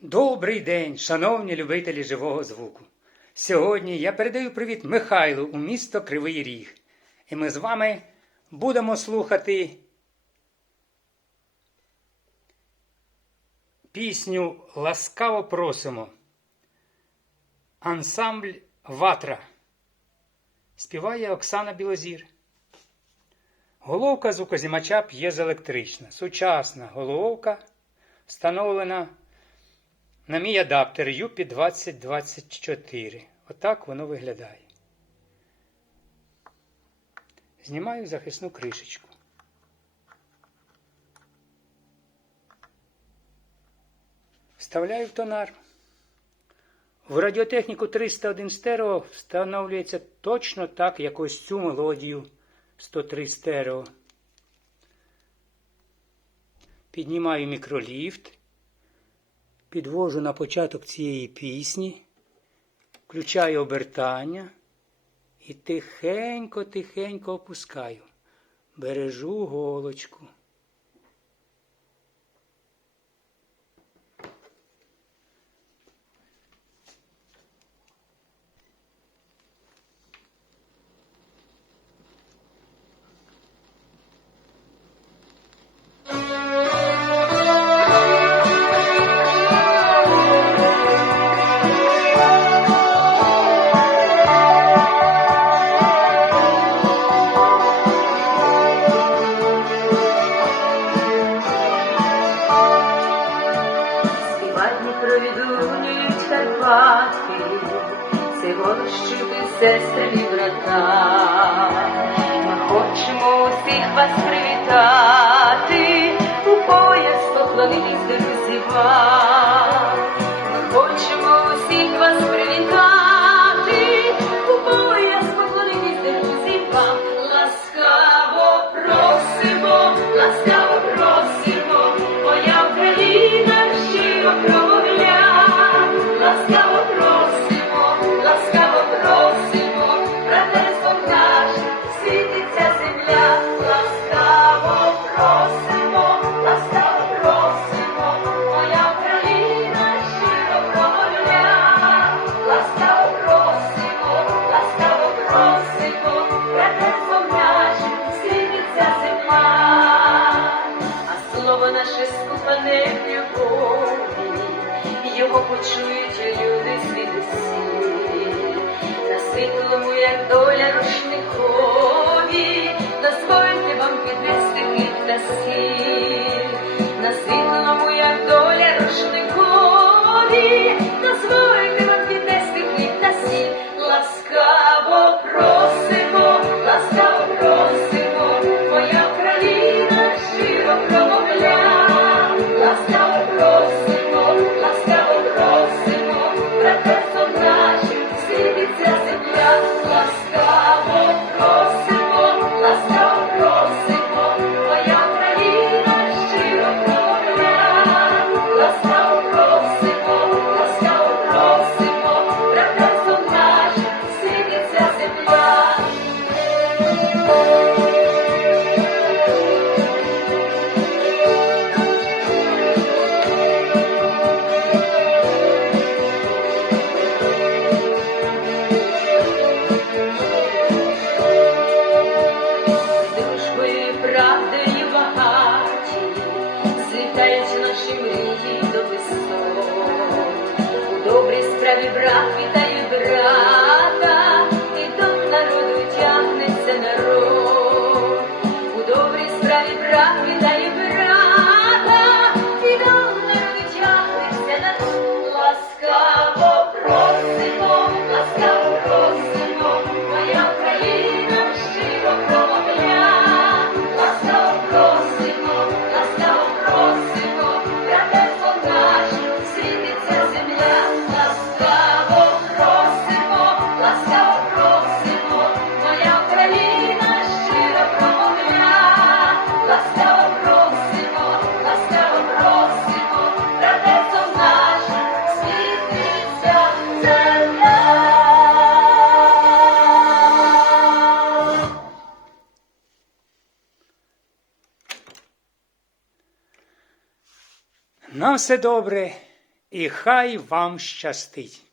Добрий день, шановні любителі живого звуку. Сьогодні я передаю привіт Михайлу у місто Кривий Ріг. І ми з вами будемо слухати пісню Ласкаво просимо. Ансамбль Ватра. Співає Оксана Білозір. Головка звукозімача п'єзоелектрична. Сучасна головка встановлена на мій адаптер UP2024. Отак воно виглядає. Знімаю захисну кришечку. Вставляю в тонар. В радіотехніку 301 стерео встановлюється точно так, як ось цю мелодію 103 стерео. Піднімаю мікроліфт, підвожу на початок цієї пісні, включаю обертання і тихенько-тихенько опускаю. Бережу голочку. Це голос чути сестри брата. Ми хочемо усіх вас привітати, у пояс поклонитись друзі вам. Наше скупане в любові, його почують люди звідусі. На світлому, як доля рушникові, Música На все добре і хай вам щастить!